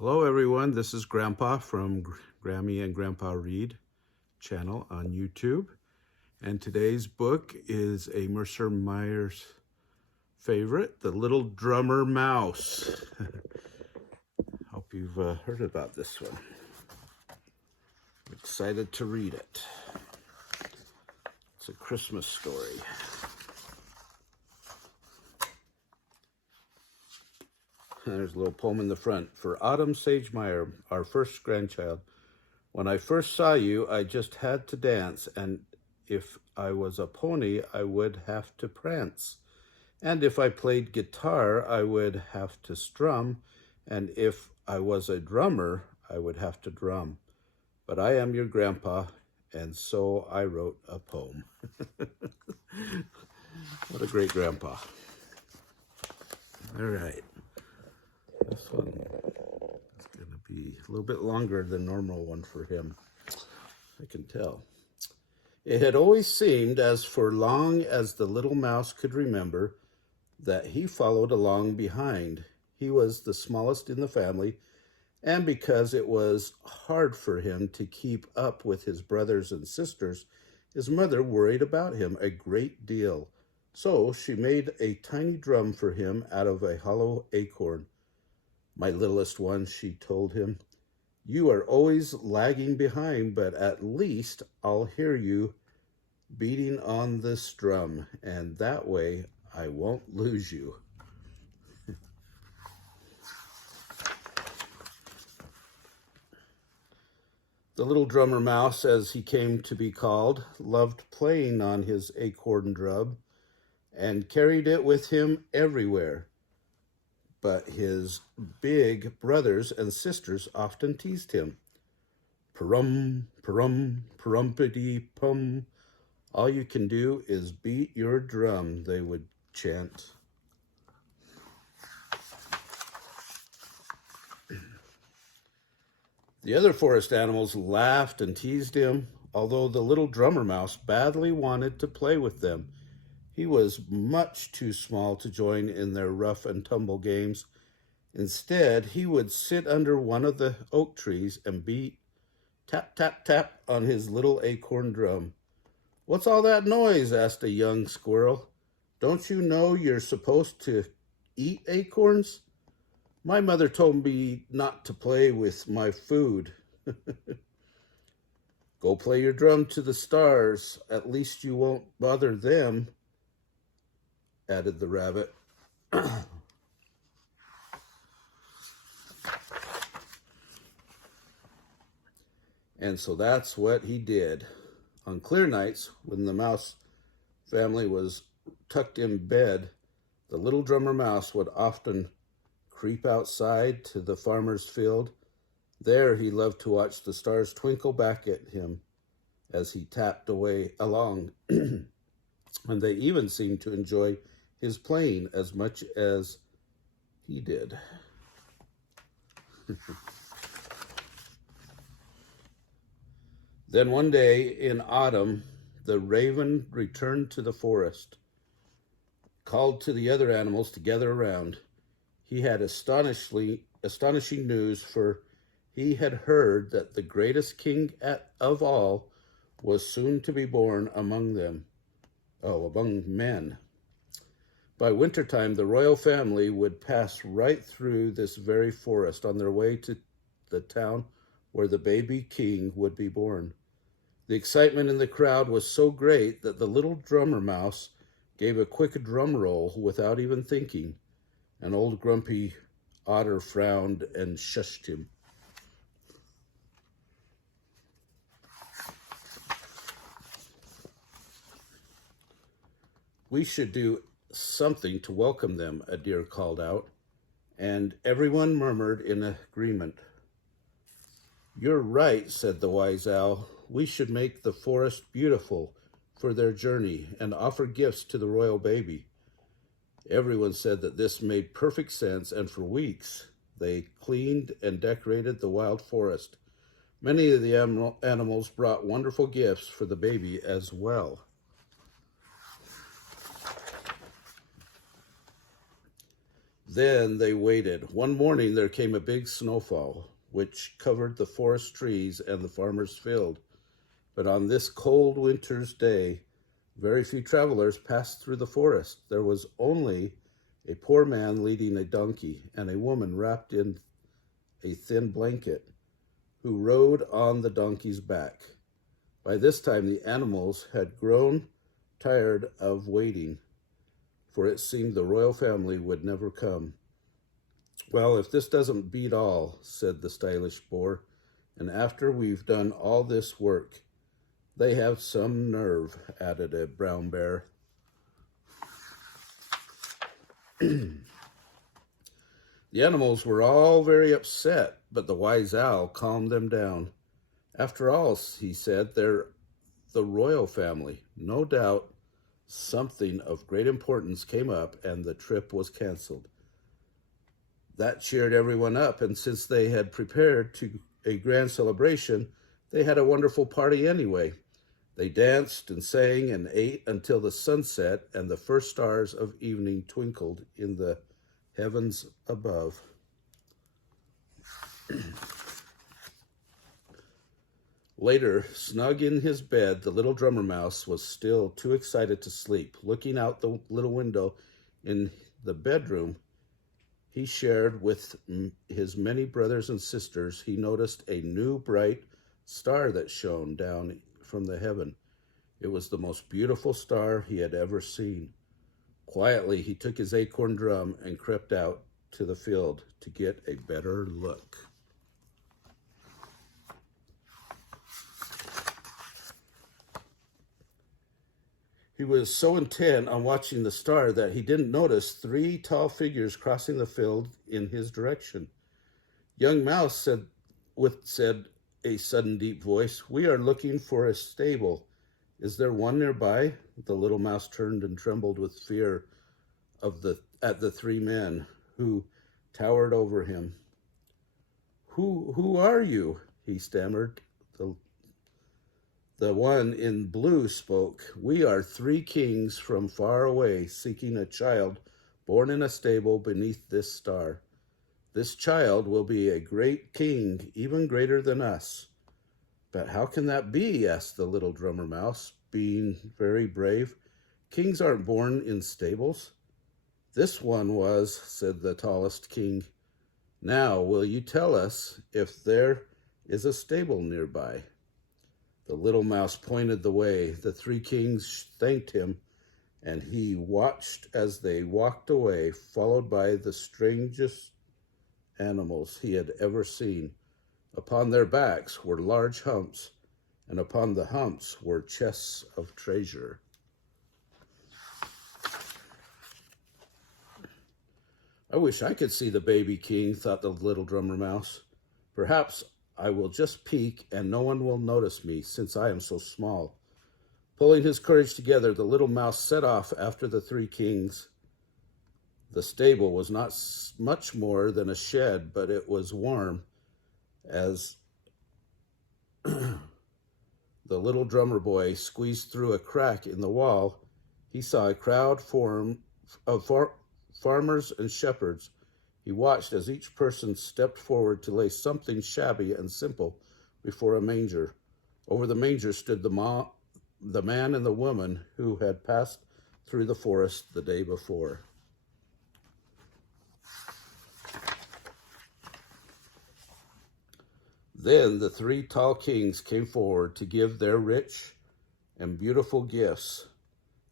Hello everyone, this is Grandpa from Grammy and Grandpa Read channel on YouTube. And today's book is a Mercer Myers favorite, The Little Drummer Mouse. Hope you've heard about this one. I'm excited to read it. It's a Christmas story. There's a little poem in the front. For Autumn Sagemeyer, our first grandchild. When I first saw you, I just had to dance, and if I was a pony, I would have to prance. And if I played guitar, I would have to strum, and if I was a drummer, I would have to drum. But I am your grandpa, and so I wrote a poem. What a great grandpa. All right. This one is going to be a little bit longer than normal one for him, I can tell. It had always seemed, as for long as the little mouse could remember, that he followed along behind. He was the smallest in the family, and because it was hard for him to keep up with his brothers and sisters, his mother worried about him a great deal. So she made a tiny drum for him out of a hollow acorn. My littlest one, she told him, you are always lagging behind, but at least I'll hear you beating on this drum, and that way I won't lose you. The little drummer mouse, as he came to be called, loved playing on his acorn drum and carried it with him everywhere. But his big brothers and sisters often teased him. Parum, parum, parumpity-pum. All you can do is beat your drum, they would chant. The other forest animals laughed and teased him, although the little drummer mouse badly wanted to play with them. He was much too small to join in their rough and tumble games. Instead, he would sit under one of the oak trees and beat tap, tap, tap on his little acorn drum. What's all that noise? Asked a young squirrel. Don't you know you're supposed to eat acorns? My mother told me not to play with my food. Go play your drum to the stars. At least you won't bother them, added the rabbit. And so that's what he did. On clear nights, when the mouse family was tucked in bed, the little drummer mouse would often creep outside to the farmer's field. There he loved to watch the stars twinkle back at him as he tapped away along. And they even seemed to enjoy his playing as much as he did. Then one day in autumn, the raven returned to the forest, called to the other animals to gather around. He had astonishing news, for he had heard that the greatest king of all was soon to be born among them. Among men. By wintertime, the royal family would pass right through this very forest on their way to the town where the baby king would be born. The excitement in the crowd was so great that the little drummer mouse gave a quick drum roll without even thinking. An old grumpy otter frowned and shushed him. We should do something to welcome them, a deer called out, and everyone murmured in agreement. You're right, said the wise owl. We should make the forest beautiful for their journey and offer gifts to the royal baby. Everyone said that this made perfect sense, and for weeks they cleaned and decorated the wild forest. Many of the animals brought wonderful gifts for the baby as well. Then they waited. One morning there came a big snowfall, which covered the forest trees and the farmer's field. But on this cold winter's day, very few travelers passed through the forest. There was only a poor man leading a donkey and a woman wrapped in a thin blanket, who rode on the donkey's back. By this time the animals had grown tired of waiting, for it seemed the royal family would never come. "Well, if this doesn't beat all," said the stylish boar, "and after we've done all this work." "They have some nerve," added a brown bear. The animals were all very upset, but the wise owl calmed them down. "After all," he said, "they're the royal family. No doubt something of great importance came up and the trip was canceled." That cheered everyone up, and since they had prepared to a grand celebration, they had a wonderful party anyway. They danced and sang and ate until the sun set and the first stars of evening twinkled in the heavens above. Later, snug in his bed, the little drummer mouse was still too excited to sleep. Looking out the little window in the bedroom he shared with his many brothers and sisters, he noticed a new bright star that shone down from the heaven. It was the most beautiful star he had ever seen. Quietly, he took his acorn drum and crept out to the field to get a better look. He was so intent on watching the star that he didn't notice 3 tall figures crossing the field in his direction. "Young Mouse," said a sudden deep voice, "we are looking for a stable. Is there one nearby?" The little mouse turned and trembled with fear at the 3 men who towered over him. Who are you?" he stammered. The one in blue spoke. "We are 3 kings from far away, seeking a child born in a stable beneath this star. This child will be a great king, even greater than us." "But how can that be?" asked the little drummer mouse, being very brave. "Kings aren't born in stables." "This one was," said the tallest king. "Now, will you tell us if there is a stable nearby?" The little mouse pointed the way. The 3 kings thanked him, and he watched as they walked away, followed by the strangest animals he had ever seen. Upon their backs were large humps, and upon the humps were chests of treasure. "I wish I could see the baby king," thought the little drummer mouse. "Perhaps I will just peek and no one will notice me, since I am so small." Pulling his courage together, the little mouse set off after the 3 kings. The stable was not much more than a shed, but it was warm. As the little drummer boy squeezed through a crack in the wall, he saw a crowd of farmers and shepherds. He watched as each person stepped forward to lay something shabby and simple before a manger. Over the manger stood the man and the woman who had passed through the forest the day before. Then the 3 tall kings came forward to give their rich and beautiful gifts.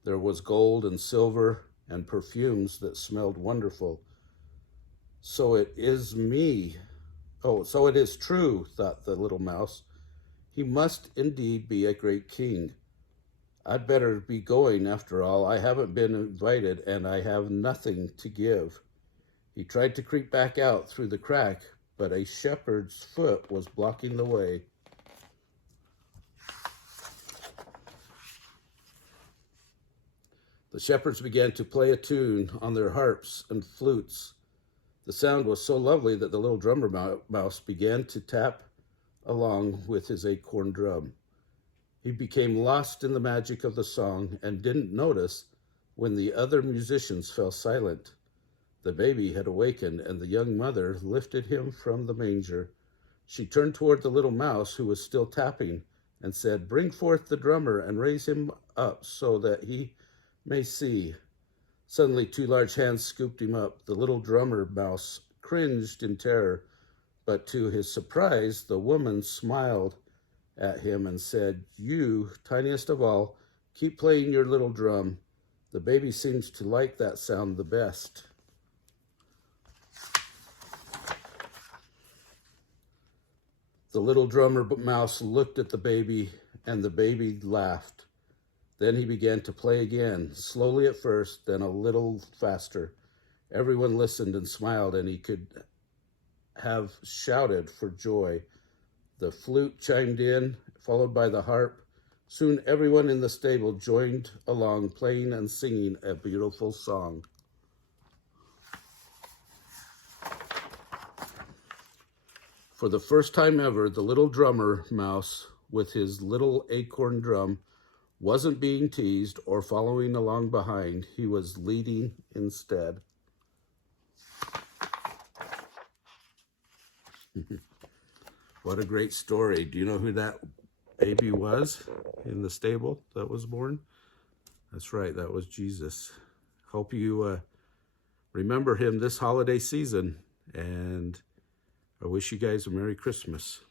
There was gold and silver and perfumes that smelled wonderful. So it is true, thought the little mouse. He must indeed be a great king. I'd better be going after all. I haven't been invited and I have nothing to give. He tried to creep back out through the crack, but a shepherd's foot was blocking the way. The shepherds began to play a tune on their harps and flutes. The sound was so lovely that the little drummer mouse began to tap along with his acorn drum. He became lost in the magic of the song and didn't notice when the other musicians fell silent. The baby had awakened, and the young mother lifted him from the manger. She turned toward the little mouse, who was still tapping, and said, "Bring forth the drummer and raise him up so that he may see." Suddenly, two large hands scooped him up. The little drummer mouse cringed in terror, but to his surprise, the woman smiled at him and said, "You, tiniest of all, keep playing your little drum. The baby seems to like that sound the best." The little drummer mouse looked at the baby, and the baby laughed. Then he began to play again, slowly at first, then a little faster. Everyone listened and smiled, and he could have shouted for joy. The flute chimed in, followed by the harp. Soon everyone in the stable joined along, playing and singing a beautiful song. For the first time ever, the little drummer mouse, with his little acorn drum, wasn't being teased or following along behind. He was leading instead. What a great story. Do you know who that baby was in the stable that was born? That's right, that was Jesus. Hope you remember him this holiday season, and I wish you guys a Merry Christmas.